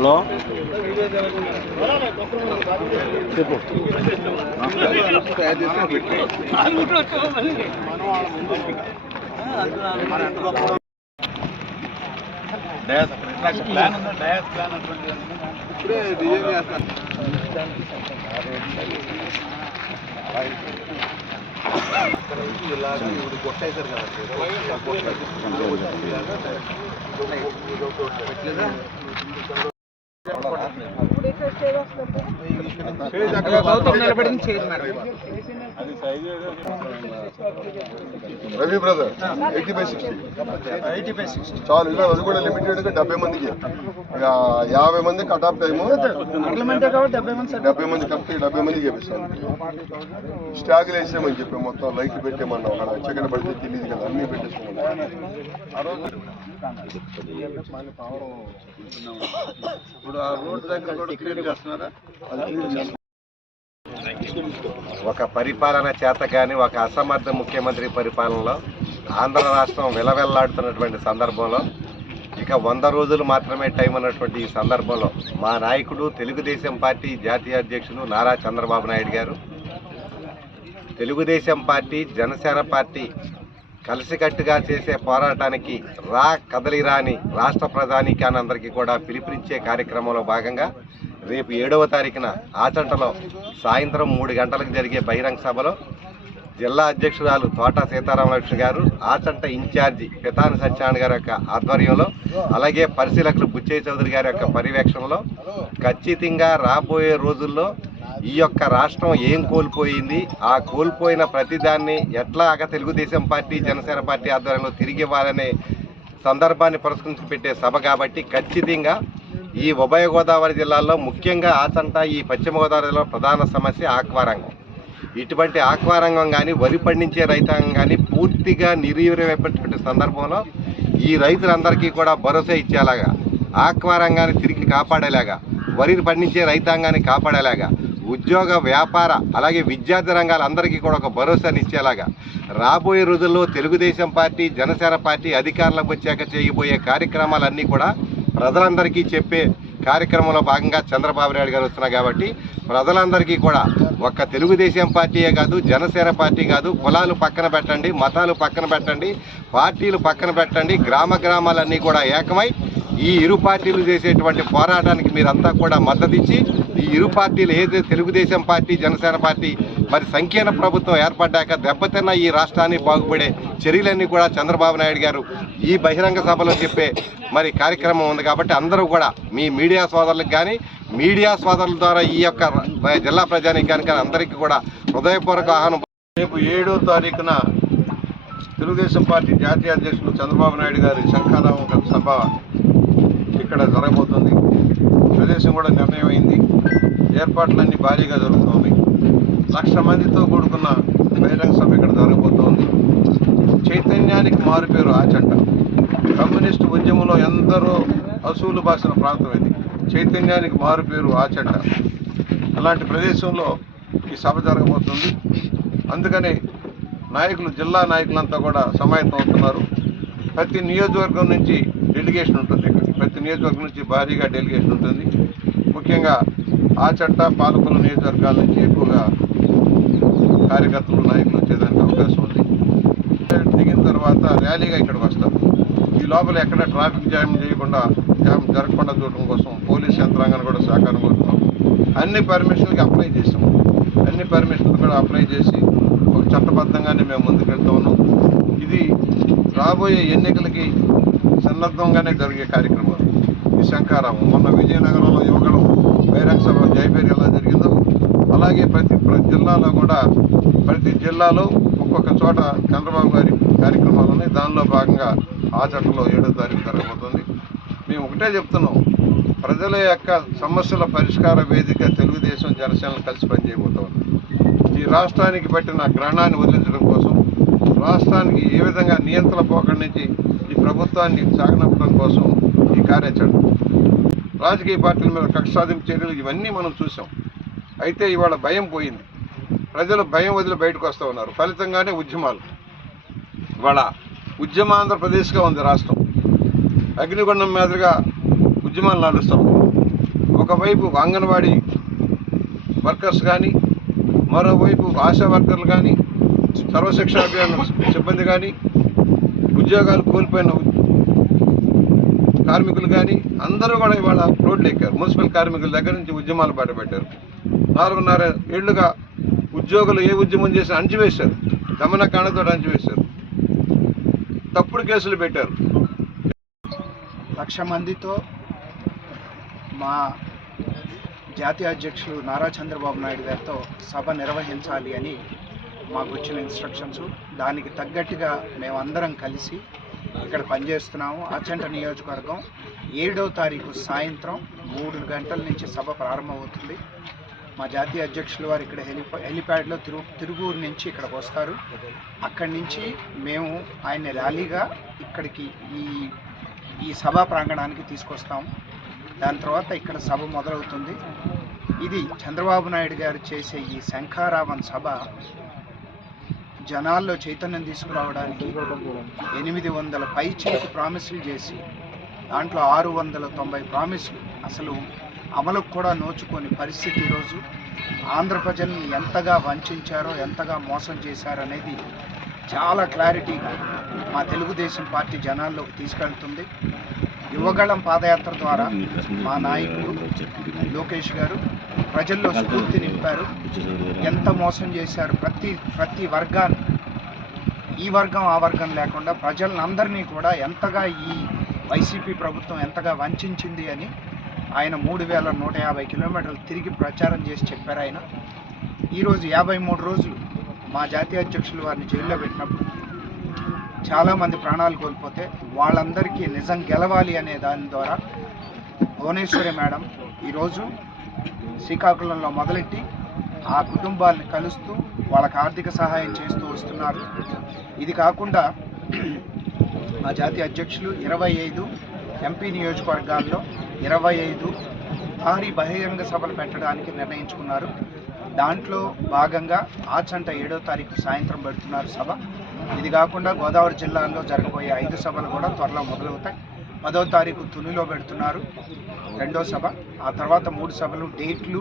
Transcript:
Hello చెప్పు. ఇప్పుడే design చేస్తాను. ఇలాగా ఇప్పుడు కొట్టేశారు కదా రవి బ్రదర్ 80/60 చాలు. ఇలా అది కూడా లిమిటెడ్ గా 70 మందికి, 50 మంది కట్ ఆఫ్ టైము. 70 మంది కట్టి 70 మందికి చేపిస్తాను. స్టాగులు వేసామని చెప్పి మొత్తం లైట్లు పెట్టేమన్నాం. అక్కడ చక్కెర పడితే తెలియదు కదా, అన్ని పెట్టేసుకున్నాం. ఇప్పుడు ఆ రోడ్డు దగ్గర కూడా క్లియర్ చేస్తున్నారా? ఒక పరిపాలన చేత కానీ ఒక అసమర్థ ముఖ్యమంత్రి పరిపాలనలో ఆంధ్ర రాష్ట్రం విలవెల్లాడుతున్నటువంటి సందర్భంలో, ఇక 100 రోజులు మాత్రమే టైం ఉన్నటువంటి ఈ సందర్భంలో మా నాయకుడు తెలుగుదేశం పార్టీ జాతీయ అధ్యక్షులు నారా చంద్రబాబు నాయుడు గారు తెలుగుదేశం పార్టీ జనసేన పార్టీ కలిసికట్టుగా చేసే పోరాటానికి కదలిరాని రాష్ట్ర ప్రజానీకానందరికీ కూడా పిలుపునిచ్చే కార్యక్రమంలో భాగంగా రేపు 7వ తారీఖున ఆచంటలో సాయంత్రం 3 గంటలకు జరిగే బహిరంగ సభలో జిల్లా అధ్యక్షురాలు తోట సీతారామలక్ష్మి గారు, ఆచంట ఇన్ఛార్జి పితాని సత్యనారాయణ గారి యొక్క ఆధ్వర్యంలో, అలాగే పరిశీలకులు బుచ్చయ్య చౌదరి గారి యొక్క పర్యవేక్షణలో ఖచ్చితంగా రాబోయే రోజుల్లో ఈ యొక్క రాష్ట్రం ఏం కోల్పోయింది, ఆ కోల్పోయిన ప్రతిదాన్ని ఎట్లాగా తెలుగుదేశం పార్టీ జనసేన పార్టీ ఆధ్వర్యంలో తిరిగి ఇవ్వాలనే సందర్భాన్ని పురస్కరించి పెట్టే సభ కాబట్టి ఖచ్చితంగా ఈ ఉభయ గోదావరి జిల్లాల్లో ముఖ్యంగా ఆచంట ఈ పశ్చిమ గోదావరి జిల్లాలో ప్రధాన సమస్య ఆక్వారంగం. ఇటువంటి ఆక్వారంగం కానీ వరి పండించే రైతాంగం కానీ పూర్తిగా నిర్వీర్యమైనటువంటి సందర్భంలో ఈ రైతులందరికీ కూడా భరోసా ఇచ్చేలాగా, ఆక్వారంగాన్ని తిరిగి కాపాడేలాగా, వరిని పండించే రైతాంగాన్ని కాపాడేలాగా, ఉద్యోగ వ్యాపార అలాగే విద్యార్థి రంగాలందరికీ కూడా ఒక భరోసాని ఇచ్చేలాగా రాబోయే రోజుల్లో తెలుగుదేశం పార్టీ జనసేన పార్టీ అధికారంలోకి వచ్చాక చేయబోయే కార్యక్రమాలన్నీ కూడా ప్రజలందరికీ చెప్పే కార్యక్రమంలో భాగంగా చంద్రబాబు నాయుడు గారు వస్తున్నారు. కాబట్టి ప్రజలందరికీ కూడా ఒక్క తెలుగుదేశం పార్టీయే కాదు, జనసేన పార్టీ కాదు, కులాలు పక్కన పెట్టండి, మతాలు పక్కన పెట్టండి, పార్టీలు పక్కన పెట్టండి, గ్రామాలన్నీ కూడా ఏకమై ఈ ఇరు పార్టీలు చేసేటువంటి పోరాటానికి మీరంతా కూడా మద్దతు ఇచ్చి ఈ ఇరు పార్టీలు ఏదైతే తెలుగుదేశం పార్టీ జనసేన పార్టీ మరి సంకీర్ణ ప్రభుత్వం ఏర్పడ్డాక దెబ్బతిన్న ఈ రాష్ట్రాన్ని బాగుపడే చర్యలన్నీ కూడా చంద్రబాబు నాయుడు గారు ఈ బహిరంగ సభలో చెప్పే మరి కార్యక్రమం ఉంది. కాబట్టి అందరూ కూడా మీ మీడియా సోదరులకు కానీ మీడియా సోదరుల ద్వారా ఈ యొక్క జిల్లా ప్రజానీకానికి అందరికీ కూడా హృదయపూర్వక ఆహ్వానం. రేపు 7వ తారీఖున తెలుగుదేశం పార్టీ జాతీయ అధ్యక్షులు చంద్రబాబు నాయుడు గారి శంఖారావం సభ ఇక్కడ జరగబోతుంది. ప్రదేశం కూడా నిర్ణయమైంది. ఏర్పాట్లన్నీ భారీగా జరుగుతుంది. 1,00,000 మందితో కూడుకున్న బహిరంగ సభ ఇక్కడ జరగబోతోంది. చైతన్యానికి మారుపేరు ఆచంట. కమ్యూనిస్టు ఉద్యమంలో ఎందరో అసూలు బాసిన ప్రాంతం ఇది. చైతన్యానికి మారుపేరు ఆచంట. అలాంటి ప్రదేశంలో ఈ సభ జరగబోతుంది. అందుకని నాయకులు, జిల్లా నాయకులంతా కూడా సమాయత్తం అవుతున్నారు. ప్రతి నియోజకవర్గం నుంచి డెలిగేషన్ ఉంటుంది. ప్రతి నియోజకవర్గం నుంచి భారీగా డెలిగేషన్ ఉంటుంది. ముఖ్యంగా ఆచంట, పాలకొల్లు నియోజకవర్గాల నుంచి ఎక్కువగా కార్యకర్తలు, నాయకులు వచ్చేదానికి అవకాశం ఉంది. దిగిన తర్వాత ర్యాలీగా ఇక్కడికి వస్తారు. ఈ లోపల ఎక్కడ ట్రాఫిక్ జామ్ జరగకుండా చూడటం కోసం పోలీస్ యంత్రాంగాన్ని కూడా సహకారం కోరుతున్నాం. అన్ని పర్మిషన్లకి అప్లై చేసాం. అన్ని పర్మిషన్లు కూడా అప్లై చేసి ఒక చట్టబద్ధంగానే మేము ముందుకెళ్తా ఉన్నాం. ఇది రాబోయే ఎన్నికలకి సన్నద్ధంగానే జరిగే కార్యక్రమాలు. ఈ శంఖారావం మొన్న విజయనగరంలో యువగళం బహిరంగ సభ జైపేరి ఎలా జరిగిందో అలాగే ప్రతి జిల్లాలో కూడా ప్రతి జిల్లాలో ఒక్కొక్క చోట చంద్రబాబు గారి కార్యక్రమాలు ఉన్నాయి. దానిలో భాగంగా ఆచంటలో 7వ తారీఖు జరగబోతుంది. మేము ఒకటే చెప్తున్నాం, ప్రజల యొక్క సమస్యల పరిష్కార వేదిక తెలుగుదేశం జనసేనలు కలిసి పనిచేయబోతాం. ఈ రాష్ట్రానికి పట్టిన గ్రహణాన్ని వదిలించడం కోసం, రాష్ట్రానికి ఏ విధంగా నియంత్రణ పోకడి నుంచి ఈ ప్రభుత్వాన్ని సాగనంపడం కోసం ఈ కార్యాచరణ. రాజకీయ పార్టీల మీద కక్ష సాధింపు చర్యలు ఇవన్నీ మనం చూసాం. అయితే ఇవాళ భయం పోయింది. ప్రజలు భయం వదిలి బయటకు వస్తూ ఉన్నారు. ఫలితంగానే ఉద్యమాలు. ఇవాళ ఉద్యమాంధ్రప్రదేశ్గా ఉంది రాష్ట్రం. అగ్నిగుండం మీదుగా ఉద్యమాలు నడుస్తాం. ఒకవైపు అంగన్వాడీ వర్కర్స్ కానీ, మరోవైపు ఆశా వర్కర్లు కానీ, సర్వశిక్షణ అభియాన్ సిబ్బంది కానీ, ఉద్యోగాలు కోల్పోయిన కార్మికులు కానీ అందరూ కూడా ఇవాళ రోడ్లు ఎక్కారు. మున్సిపల్ కార్మికుల దగ్గర నుంచి ఉద్యమాలు బయటపెట్టారు. 4.5 ఏళ్లుగా ఉద్యోగులు ఏ ఉద్యమం చేసి అణచివేశారు, దమనకాండతో అణచివేశారు, తప్పుడు కేసులు పెట్టారు. 1,00,000 మందితో మా జాతీయ అధ్యక్షులు నారా చంద్రబాబు నాయుడు గారితో సభ నిర్వహించాలి అని మాకు వచ్చిన ఇన్స్ట్రక్షన్స్. దానికి తగ్గట్టుగా మేమందరం కలిసి ఇక్కడ పనిచేస్తున్నాము. అచంట నియోజకవర్గం 7వ తారీఖు సాయంత్రం 3 గంటల నుంచి సభ ప్రారంభమవుతుంది. మా జాతీయ అధ్యక్షులు వారు ఇక్కడ హెలిప్యాడ్లో తిరుగూరు నుంచి ఇక్కడికి వస్తారు. అక్కడి నుంచి మేము ఆయన ర్యాలీగా ఇక్కడికి ఈ సభా ప్రాంగణానికి తీసుకొస్తాము. దాని తర్వాత ఇక్కడ సభ మొదలవుతుంది. ఇది చంద్రబాబు నాయుడు గారు చేసే ఈ శంఖారావం సభ జనాల్లో చైతన్యం తీసుకురావడానికి 800 పైచిలకు ప్రామిసులు చేసి దాంట్లో 690 ప్రామిసులు అసలు అమలుకు కూడా నోచుకొని పరిస్థితి ఈరోజు ఆంధ్ర ప్రజల్ని ఎంతగా వంచారో, ఎంతగా మోసం చేశారనేది చాలా క్లారిటీగా మా తెలుగుదేశం పార్టీ జనాల్లోకి తీసుకెళ్తుంది. యువగళం పాదయాత్ర ద్వారా మా నాయకులు లోకేష్ గారు ప్రజల్లో స్ఫూర్తి నింపారు. ఎంత మోసం చేశారు, ప్రతి వర్గాన్ని, ఈ వర్గం ఆ వర్గం లేకుండా ప్రజలందరినీ కూడా ఎంతగా ఈ వైసీపీ ప్రభుత్వం ఎంతగా వంచింది అని ఆయన 3,150 కిలోమీటర్లు తిరిగి ప్రచారం చేసి చెప్పారు. ఆయన ఈరోజు 53 రోజులు మా జాతీయ అధ్యక్షులు వారిని జైల్లో పెట్టినప్పుడు చాలామంది ప్రాణాలు కోల్పోతే వాళ్ళందరికీ నిజం గెలవాలి అనే దాని ద్వారా భువనేశ్వరి మేడం ఈరోజు శ్రీకాకుళంలో మొదలెట్టి ఆ కుటుంబాలను కలుస్తూ వాళ్ళకి ఆర్థిక సహాయం చేస్తూ వస్తున్నారు. ఇది కాకుండా మా జాతీయ అధ్యక్షులు 25 ఎంపీ నియోజకవర్గాల్లో 25 భారీ బహిరంగ సభలు పెట్టడానికి నిర్ణయించుకున్నారు. దాంట్లో భాగంగా ఆచంట 7వ తారీఖు సాయంత్రం పెడుతున్నారు సభ. ఇది కాకుండా గోదావరి జిల్లాలో జరగబోయే 5 సభలు కూడా త్వరలో మొదలవుతాయి. 10వ తారీఖు తునిలో పెడుతున్నారు 2వ సభ. ఆ తర్వాత 3 సభలు డేట్లు